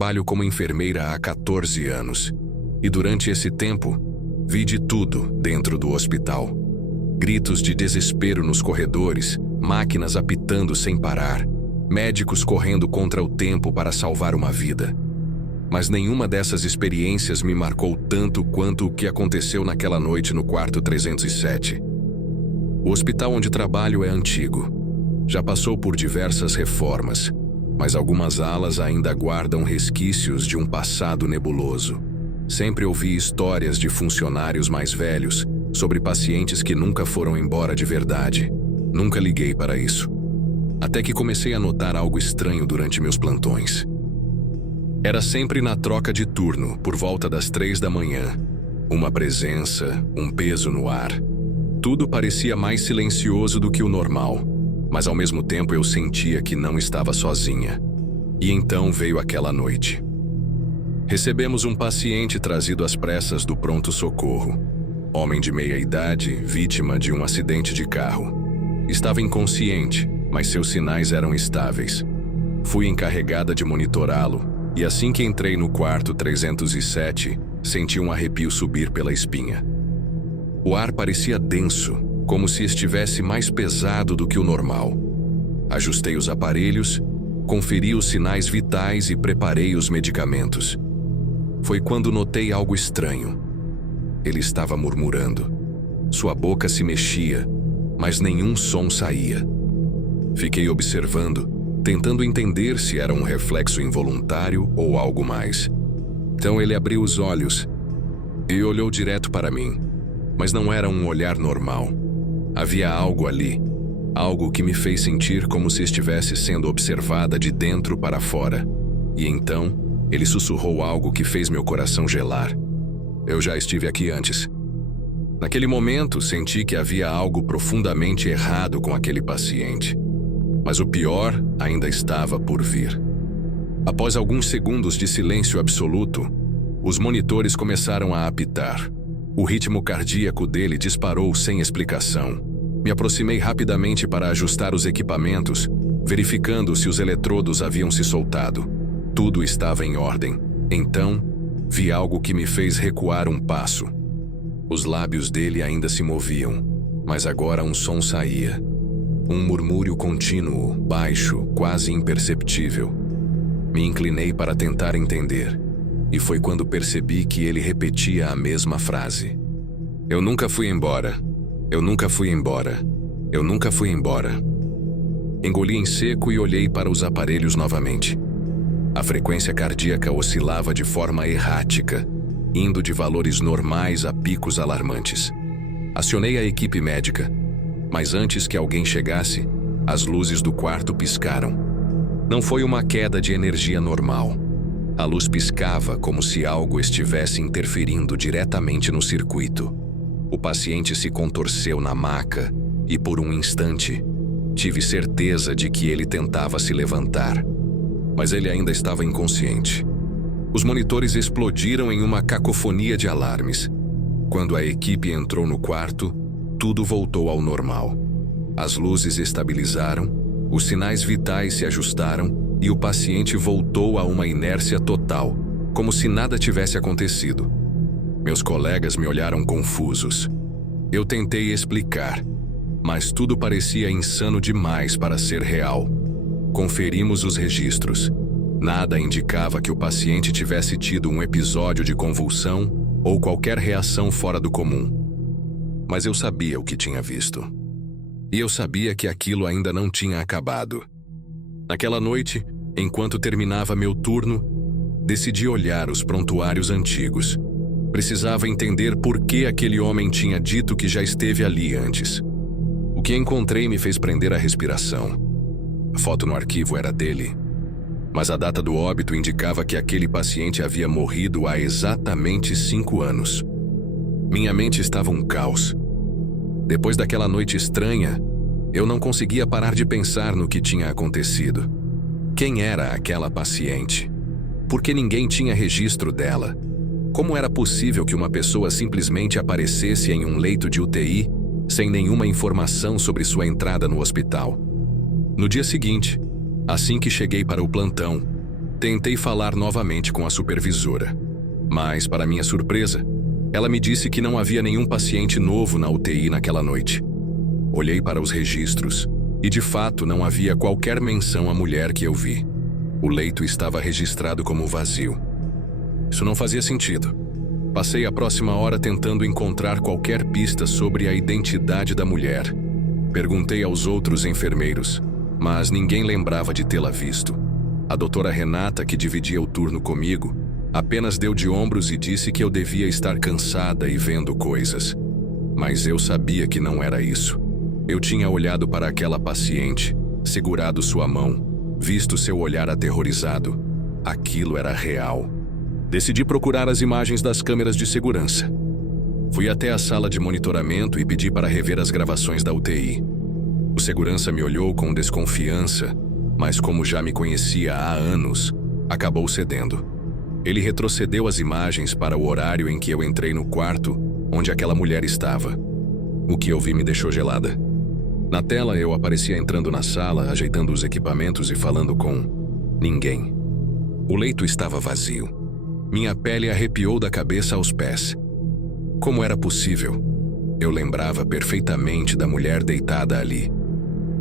trabalho como enfermeira há 14 anos, e durante esse tempo, vi de tudo dentro do hospital. Gritos de desespero nos corredores, máquinas apitando sem parar, médicos correndo contra o tempo para salvar uma vida. Mas nenhuma dessas experiências me marcou tanto quanto o que aconteceu naquela noite no quarto 307. O hospital onde trabalho é antigo. Já passou por diversas reformas, mas algumas alas ainda guardam resquícios de um passado nebuloso. Sempre ouvi histórias de funcionários mais velhos sobre pacientes que nunca foram embora de verdade. Nunca liguei para isso. Até que comecei a notar algo estranho durante meus plantões. Era sempre na troca de turno, por volta das 3 da manhã. Uma presença, um peso no ar. Tudo parecia mais silencioso do que o normal, mas ao mesmo tempo eu sentia que não estava sozinha. E então veio aquela noite. Recebemos um paciente trazido às pressas do pronto-socorro. Homem de meia idade, vítima de um acidente de carro. Estava inconsciente, mas seus sinais eram estáveis. Fui encarregada de monitorá-lo, e assim que entrei no quarto 307, senti um arrepio subir pela espinha. O ar parecia denso, como se estivesse mais pesado do que o normal. Ajustei os aparelhos, conferi os sinais vitais e preparei os medicamentos. Foi quando notei algo estranho. Ele estava murmurando. Sua boca se mexia, mas nenhum som saía. Fiquei observando, tentando entender se era um reflexo involuntário ou algo mais. Então ele abriu os olhos e olhou direto para mim, mas não era um olhar normal. Havia algo ali, algo que me fez sentir como se estivesse sendo observada de dentro para fora. E então, ele sussurrou algo que fez meu coração gelar. Eu já estive aqui antes. Naquele momento, senti que havia algo profundamente errado com aquele paciente. Mas o pior ainda estava por vir. Após alguns segundos de silêncio absoluto, os monitores começaram a apitar. O ritmo cardíaco dele disparou sem explicação. Me aproximei rapidamente para ajustar os equipamentos, verificando se os eletrodos haviam se soltado. Tudo estava em ordem. Então, vi algo que me fez recuar um passo. Os lábios dele ainda se moviam, mas agora um som saía. Um murmúrio contínuo, baixo, quase imperceptível. Me inclinei para tentar entender, e foi quando percebi que ele repetia a mesma frase. Eu nunca fui embora. Eu nunca fui embora. Eu nunca fui embora. Engoli em seco e olhei para os aparelhos novamente. A frequência cardíaca oscilava de forma errática, indo de valores normais a picos alarmantes. Acionei a equipe médica, mas antes que alguém chegasse, as luzes do quarto piscaram. Não foi uma queda de energia normal. A luz piscava como se algo estivesse interferindo diretamente no circuito. O paciente se contorceu na maca e, por um instante, tive certeza de que ele tentava se levantar. Mas ele ainda estava inconsciente. Os monitores explodiram em uma cacofonia de alarmes. Quando a equipe entrou no quarto, tudo voltou ao normal. As luzes estabilizaram, os sinais vitais se ajustaram e o paciente voltou a uma inércia total, como se nada tivesse acontecido. Meus colegas me olharam confusos. Eu tentei explicar, mas tudo parecia insano demais para ser real. Conferimos os registros. Nada indicava que o paciente tivesse tido um episódio de convulsão ou qualquer reação fora do comum. Mas eu sabia o que tinha visto. E eu sabia que aquilo ainda não tinha acabado. Naquela noite, enquanto terminava meu turno, decidi olhar os prontuários antigos. Precisava entender por que aquele homem tinha dito que já esteve ali antes. O que encontrei me fez prender a respiração. A foto no arquivo era dele, mas a data do óbito indicava que aquele paciente havia morrido há exatamente 5 anos. Minha mente estava um caos. Depois daquela noite estranha, eu não conseguia parar de pensar no que tinha acontecido. Quem era aquela paciente? Por que ninguém tinha registro dela? Como era possível que uma pessoa simplesmente aparecesse em um leito de UTI sem nenhuma informação sobre sua entrada no hospital? No dia seguinte, assim que cheguei para o plantão, Tentei falar novamente com a supervisora, mas, para minha surpresa, ela me disse que não havia nenhum paciente novo na UTI naquela noite. Olhei para os registros e, de fato, não havia qualquer menção à mulher que eu vi. O leito estava registrado como vazio. Isso não fazia sentido. Passei a próxima hora tentando encontrar qualquer pista sobre a identidade da mulher. Perguntei aos outros enfermeiros, mas ninguém lembrava de tê-la visto. A doutora Renata, que dividia o turno comigo, apenas deu de ombros e disse que eu devia estar cansada e vendo coisas. Mas eu sabia que não era isso. Eu tinha olhado para aquela paciente, segurado sua mão, visto seu olhar aterrorizado. Aquilo era real. Decidi procurar as imagens das câmeras de segurança. Fui até a sala de monitoramento e pedi para rever as gravações da UTI. O segurança me olhou com desconfiança, mas como já me conhecia há anos, acabou cedendo. Ele retrocedeu as imagens para o horário em que eu entrei no quarto onde aquela mulher estava. O que eu vi me deixou gelada. Na tela eu aparecia entrando na sala, ajeitando os equipamentos e falando com ninguém. O leito estava vazio. Minha pele arrepiou da cabeça aos pés. Como era possível? Eu lembrava perfeitamente da mulher deitada ali.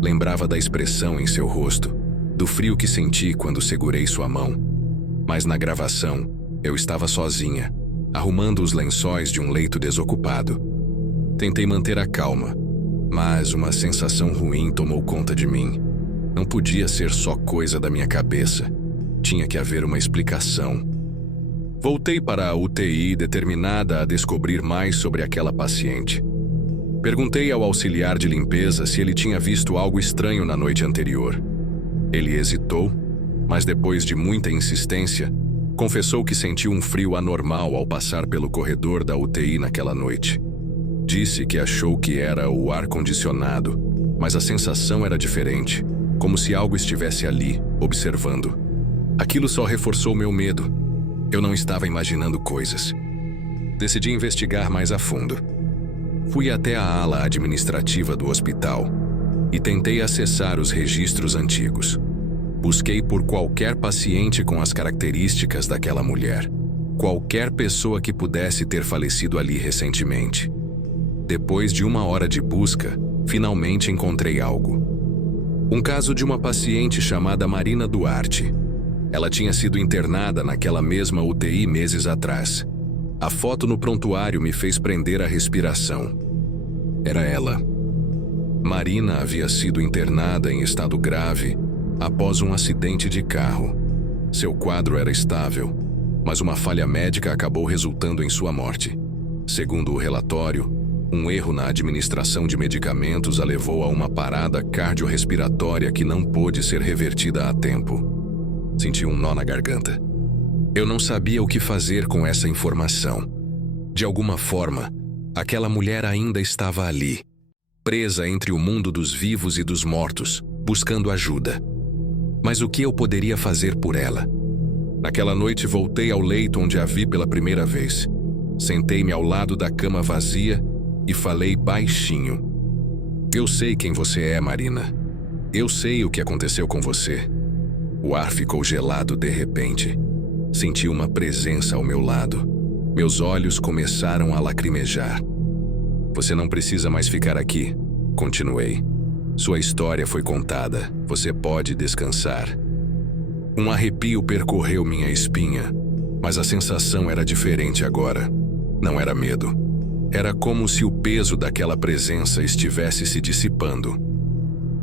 Lembrava da expressão em seu rosto, do frio que senti quando segurei sua mão. Mas na gravação, eu estava sozinha, arrumando os lençóis de um leito desocupado. Tentei manter a calma, mas uma sensação ruim tomou conta de mim. Não podia ser só coisa da minha cabeça. Tinha que haver uma explicação. Voltei para a UTI determinada a descobrir mais sobre aquela paciente. Perguntei ao auxiliar de limpeza se ele tinha visto algo estranho na noite anterior. Ele hesitou, mas depois de muita insistência, confessou que sentiu um frio anormal ao passar pelo corredor da UTI naquela noite. Disse que achou que era o ar-condicionado, mas a sensação era diferente, como se algo estivesse ali, observando. Aquilo só reforçou meu medo. Eu não estava imaginando coisas. Decidi investigar mais a fundo. Fui até a ala administrativa do hospital e tentei acessar os registros antigos. Busquei por qualquer paciente com as características daquela mulher. Qualquer pessoa que pudesse ter falecido ali recentemente. Depois de 1 hora de busca, finalmente encontrei algo. Um caso de uma paciente chamada Marina Duarte. Ela tinha sido internada naquela mesma UTI meses atrás. A foto no prontuário me fez prender a respiração. Era ela. Marina havia sido internada em estado grave após um acidente de carro. Seu quadro era estável, mas uma falha médica acabou resultando em sua morte. Segundo o relatório, um erro na administração de medicamentos a levou a uma parada cardiorrespiratória que não pôde ser revertida a tempo. Senti um nó na garganta. Eu não sabia o que fazer com essa informação. De alguma forma, aquela mulher ainda estava ali, presa entre o mundo dos vivos e dos mortos, buscando ajuda. Mas o que eu poderia fazer por ela? Naquela noite voltei ao leito onde a vi pela primeira vez. Sentei-me ao lado da cama vazia e falei baixinho. Eu sei quem você é, Marina. Eu sei o que aconteceu com você. O ar ficou gelado de repente. Senti uma presença ao meu lado. Meus olhos começaram a lacrimejar. Você não precisa mais ficar aqui, continuei. Sua história foi contada. Você pode descansar. Um arrepio percorreu minha espinha, mas a sensação era diferente agora. Não era medo. Era como se o peso daquela presença estivesse se dissipando.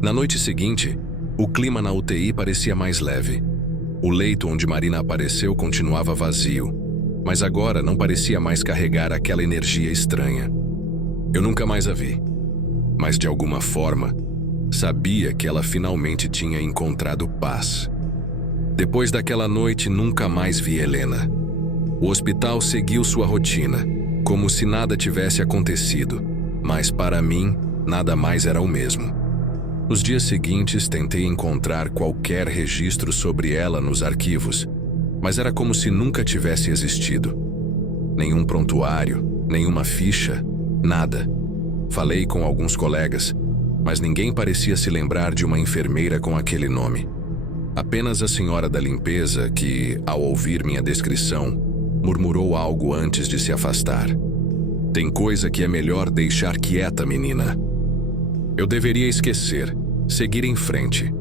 Na noite seguinte, o clima na UTI parecia mais leve. O leito onde Marina apareceu continuava vazio, mas agora não parecia mais carregar aquela energia estranha. Eu nunca mais a vi, mas de alguma forma, sabia que ela finalmente tinha encontrado paz. Depois daquela noite, nunca mais vi Helena. O hospital seguiu sua rotina, como se nada tivesse acontecido, mas para mim, nada mais era o mesmo. Nos dias seguintes, tentei encontrar qualquer registro sobre ela nos arquivos, mas era como se nunca tivesse existido. Nenhum prontuário, nenhuma ficha, nada. Falei com alguns colegas, mas ninguém parecia se lembrar de uma enfermeira com aquele nome. Apenas a senhora da limpeza que, ao ouvir minha descrição, murmurou algo antes de se afastar. Tem coisa que é melhor deixar quieta, menina. Eu deveria esquecer, seguir em frente.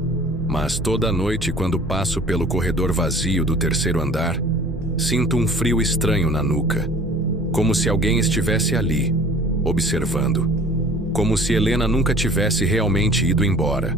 Mas toda noite, quando passo pelo corredor vazio do terceiro andar, sinto um frio estranho na nuca, como se alguém estivesse ali, observando. Como se Helena nunca tivesse realmente ido embora.